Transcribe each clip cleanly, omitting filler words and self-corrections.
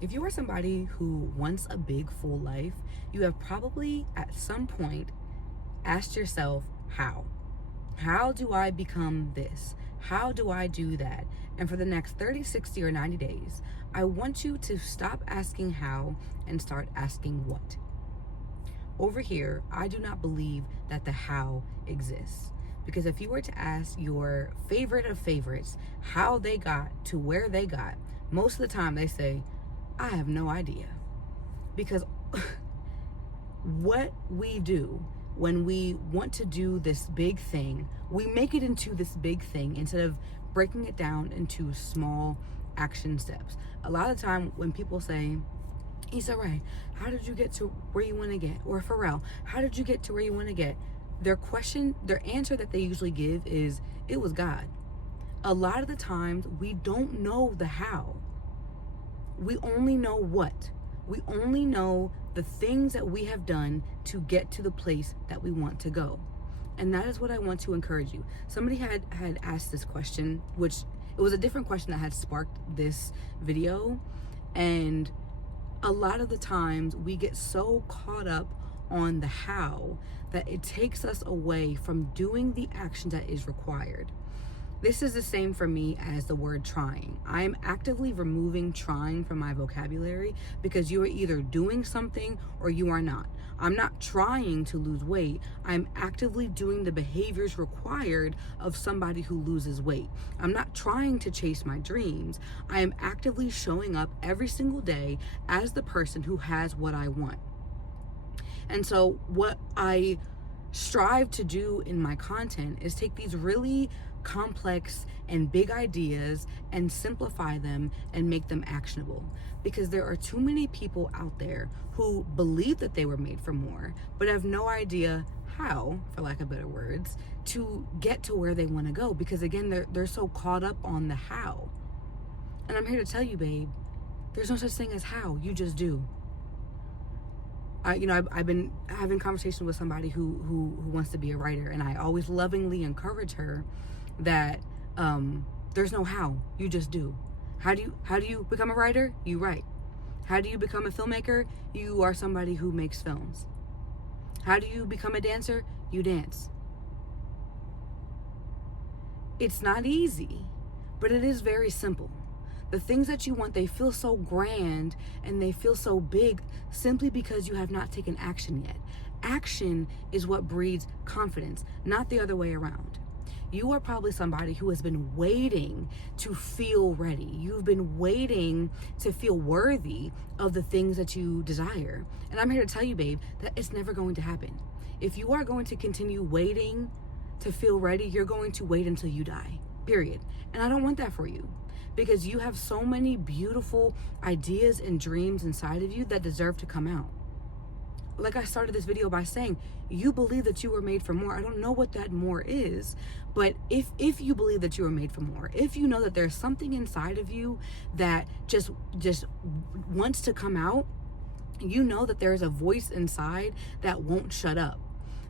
If you are somebody who wants a big, full life, you have probably at some point asked yourself, how? How do I become this? How do I do that? And for the next 30, 60, or 90 days, I want you to stop asking how and start asking what. Over here, I do not believe that the how exists. Because if you were to ask your favorite of favorites how they got to where they got, most of the time they say, I have no idea. Because what we do when we want to do this big thing, we make it into this big thing instead of breaking it down into small action steps. A lot of the time when people say, Issa Rae, how did you get to where you want to get? Or Pharrell, how did you get to where you want to get? Their answer that they usually give is, it was God. A lot of the times we don't know the how. We only know what. We only know the things that we have done to get to the place that we want to go. And that is what I want to encourage you. Somebody had asked this question, which it was a different question that had sparked this video. And a lot of the times we get so caught up on the how that it takes us away from doing the action that is required. This is the same for me as the word trying. I am actively removing trying from my vocabulary because you are either doing something or you are not. I'm not trying to lose weight. I'm actively doing the behaviors required of somebody who loses weight. I'm not trying to chase my dreams. I am actively showing up every single day as the person who has what I want. And so what I strive to do in my content is take these really complex and big ideas and simplify them and make them actionable, because there are too many people out there who believe that they were made for more but have no idea how, for lack of better words, to get to where they want to go, because again they're so caught up on the how. And I'm here to tell you, babe, there's no such thing as how. You just do. I've been having conversations with somebody who wants to be a writer, and I always lovingly encourage her that there's no how. You just do. How do you become a writer? You write. How do you become a filmmaker? You are somebody who makes films. How do you become a dancer? You dance. It's not easy, but it is very simple. The things that you want, they feel so grand and they feel so big simply because you have not taken action yet. Action is what breeds confidence, not the other way around. You are probably somebody who has been waiting to feel ready. You've been waiting to feel worthy of the things that you desire. And I'm here to tell you, babe, that it's never going to happen. If you are going to continue waiting to feel ready, you're going to wait until you die, period. And I don't want that for you, because you have so many beautiful ideas and dreams inside of you that deserve to come out. Like I started this video by saying, you believe that you were made for more. I don't know what that more is, but if you believe that you were made for more, if you know that there's something inside of you that just wants to come out, you know that there's a voice inside that won't shut up.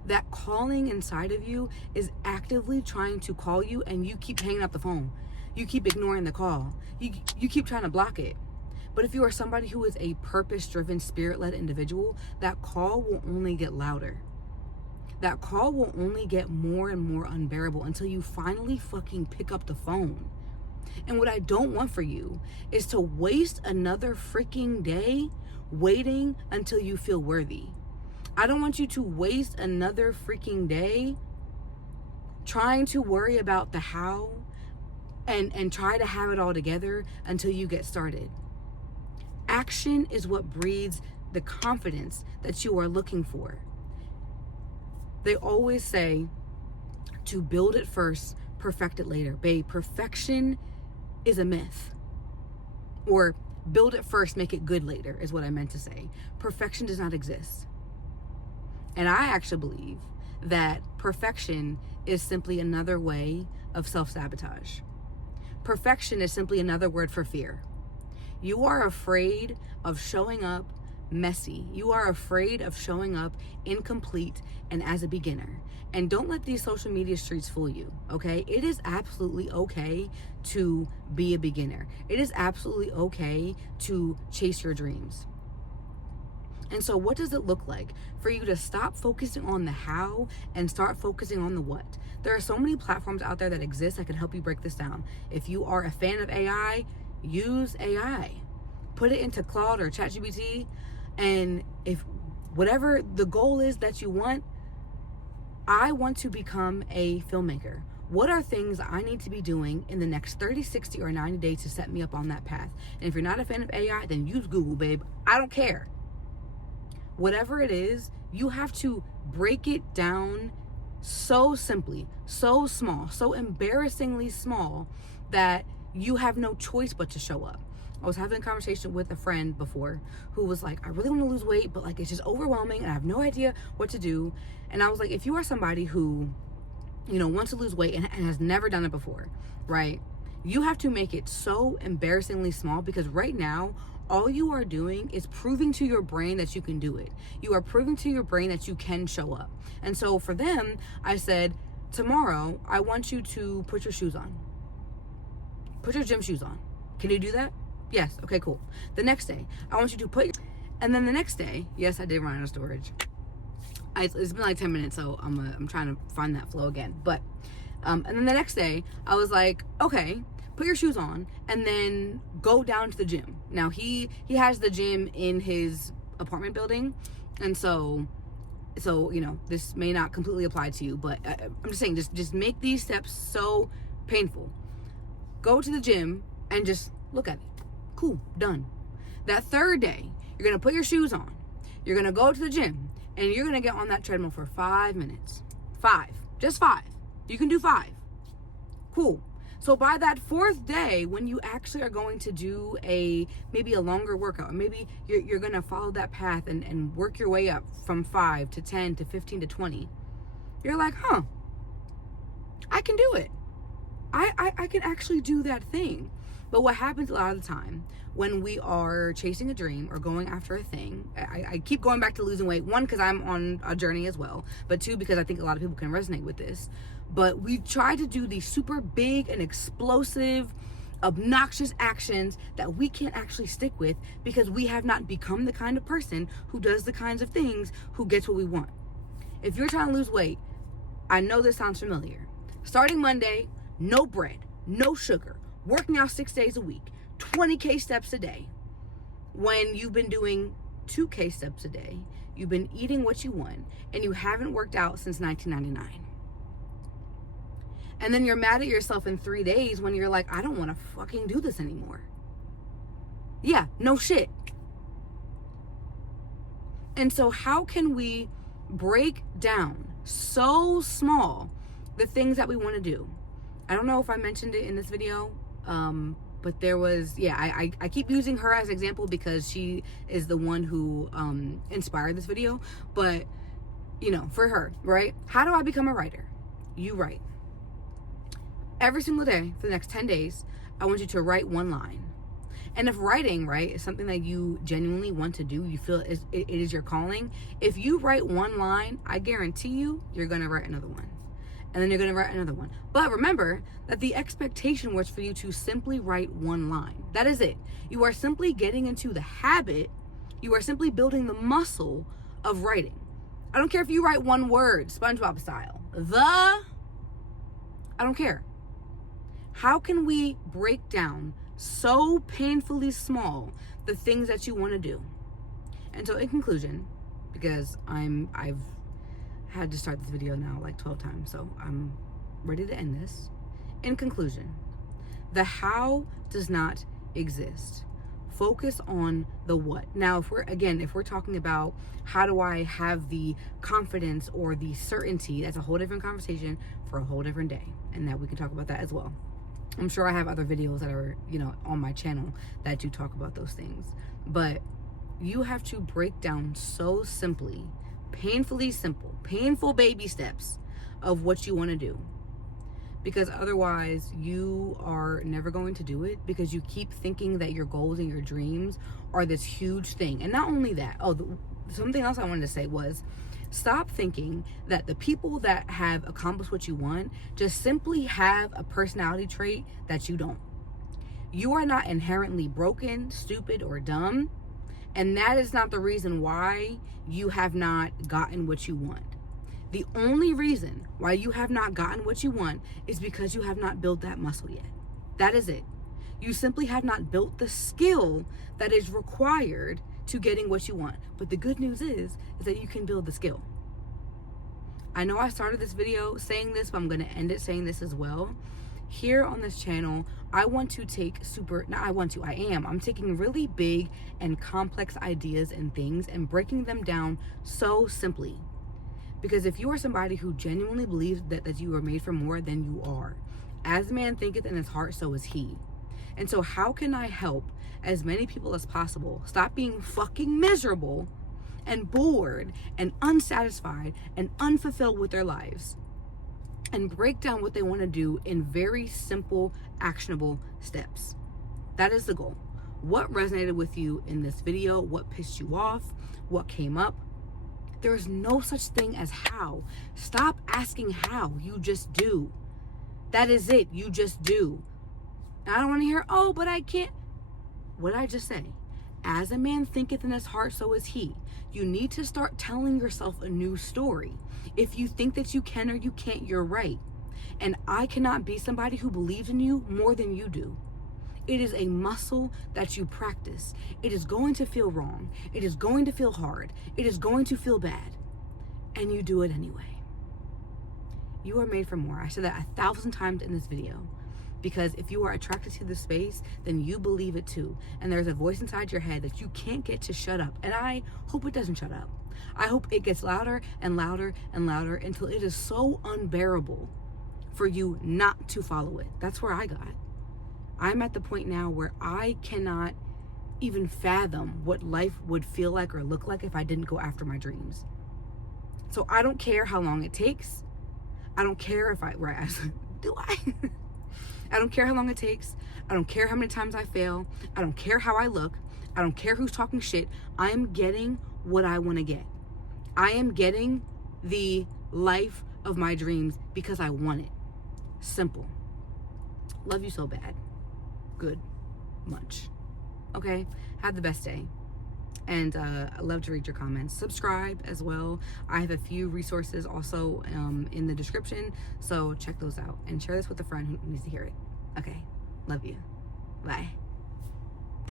That calling inside of you is actively trying to call you, and you keep hanging up the phone. You keep ignoring the call. You keep trying to block it. But if you are somebody who is a purpose-driven, spirit-led individual, that call will only get louder. That call will only get more and more unbearable until you finally fucking pick up the phone. And what I don't want for you is to waste another freaking day waiting until you feel worthy. I don't want you to waste another freaking day trying to worry about the how and try to have it all together until you get started. Action is what breeds the confidence that you are looking for. They always say to build it first, perfect it later. Babe, perfection is a myth. Or build it first, make it good later is what I meant to say. Perfection does not exist. And I actually believe that perfection is simply another way of self-sabotage. Perfection is simply another word for fear. You are afraid of showing up, messy. You are afraid of showing up incomplete and as a beginner. And don't let these social media streets fool you, okay? It is absolutely okay to be a beginner. It is absolutely okay to chase your dreams. And so what does it look like for you to stop focusing on the how and start focusing on the what? There are so many platforms out there that exist that can help you break this down. If you are a fan of AI, use AI. Put it into Claude or ChatGPT, and if whatever the goal is that you want, I want to become a filmmaker. What are things I need to be doing in the next 30, 60, or 90 days to set me up on that path? And if you're not a fan of AI, then use Google, babe. I don't care. Whatever it is, you have to break it down so simply, so small, so embarrassingly small that you have no choice but to show up. I was having a conversation with a friend before who was like, I really want to lose weight, but like it's just overwhelming and I have no idea what to do. And I was like, if you are somebody who, wants to lose weight and has never done it before, right? You have to make it so embarrassingly small, because right now, all you are doing is proving to your brain that you can do it. You are proving to your brain that you can show up. And so for them, I said, tomorrow, I want you to put your shoes on. Put your gym shoes on. Can you do that? Yes. Okay, cool. The next day, I want you to and then the next day, yes, I did run out of storage. It's been like 10 minutes, so I'm trying to find that flow again. But, and then the next day, I was like, okay, put your shoes on and then go down to the gym. Now he has the gym in his apartment building, and so this may not completely apply to you, but I'm just saying, just make these steps so painful. Go to the gym and just look at it. Cool, done. That third day, you're gonna put your shoes on, you're gonna go to the gym, and you're gonna get on that treadmill for 5 minutes. 5, just 5. You can do 5. Cool. So by that fourth day, when you actually are going to do maybe a longer workout, or maybe you're going to follow that path and work your way up from 5 to 10 to 15 to 20, you're like, I can do it. I can actually do that thing. But what happens a lot of the time when we are chasing a dream or going after a thing, I keep going back to losing weight. 1, because I'm on a journey as well, but 2, because I think a lot of people can resonate with this. But we try to do these super big and explosive, obnoxious actions that we can't actually stick with, because we have not become the kind of person who does the kinds of things who gets what we want. If you're trying to lose weight, I know this sounds familiar. Starting Monday, no bread, no sugar, working out 6 days a week, 20K steps a day. When you've been doing 2K steps a day, you've been eating what you want, and you haven't worked out since 1999. And then you're mad at yourself in 3 days when you're like, I don't want to fucking do this anymore. Yeah, no shit. And so how can we break down so small the things that we want to do? I don't know if I mentioned it in this video, but there was, I keep using her as an example because she is the one who inspired this video. But, for her, right? How do I become a writer? You write. Every single day for the next 10 days, I want you to write 1 line. And if writing, right, is something that you genuinely want to do, you feel it is your calling, if you write 1 line, I guarantee you're going to write another one. And then you're going to write another one. But remember that the expectation was for you to simply write 1 line. That is it. You are simply getting into the habit. You are simply building the muscle of writing. I don't care if you write 1 word, SpongeBob style. I don't care. How can we break down so painfully small the things that you want to do? And so in conclusion, because I've had to start this video now like 12 times, so I'm ready to end this. In conclusion, the how does not exist. Focus on the what. Now, if we're talking about how do I have the confidence or the certainty, that's a whole different conversation for a whole different day, and that we can talk about that as well. I'm sure I have other videos that are, on my channel that do talk about those things. But you have to break down so simply, painfully simple, painful baby steps of what you want to do. because otherwise you are never going to do it, because you keep thinking that your goals and your dreams are this huge thing. And not only that, something else I wanted to say was, stop thinking that the people that have accomplished what you want just simply have a personality trait that you don't. You are not inherently broken, stupid, or dumb, and that is not the reason why you have not gotten what you want. The only reason why you have not gotten what you want is because you have not built that muscle yet. That is it. You simply have not built the skill that is required to getting what you want. But the good news is that you can build the skill. I know I started this video saying this, but I'm going to end it saying this as well. Here on this channel, I am taking really big and complex ideas and things and breaking them down so simply. Because if you are somebody who genuinely believes that you are made for more, then you are. As a man thinketh in his heart, so is he. And so how can I help as many people as possible stop being fucking miserable and bored and unsatisfied and unfulfilled with their lives, and break down what they want to do in very simple, actionable steps? That is the goal. What resonated with you in this video? What pissed you off? What came up? There is no such thing as how. Stop asking how. You just do. That is it. You just do. And I don't want to hear, oh, but I can't. What did I just say? As a man thinketh in his heart, so is he. You need to start telling yourself a new story. If you think that you can or you can't, you're right. And I cannot be somebody who believes in you more than you do. It is a muscle that you practice. It is going to feel wrong. It is going to feel hard. It is going to feel bad. And you do it anyway. You are made for more. I said that 1,000 times in this video. Because if you are attracted to this space, then you believe it too. And there's a voice inside your head that you can't get to shut up. And I hope it doesn't shut up. I hope it gets louder and louder and louder until it is so unbearable for you not to follow it. That's where I got. I'm at the point now where I cannot even fathom what life would feel like or look like if I didn't go after my dreams. So I don't care how long it takes. I don't care if I don't care how long it takes. I don't care how many times I fail. I don't care how I look. I don't care who's talking shit. I am getting what I want to get. I am getting the life of my dreams because I want it. Simple. Love you so bad. Good. Much. Okay? Have the best day. And I love to read your comments. Subscribe as well. I have a few resources also in the description, so check those out and share this with a friend who needs to hear it. Okay, love you. Bye.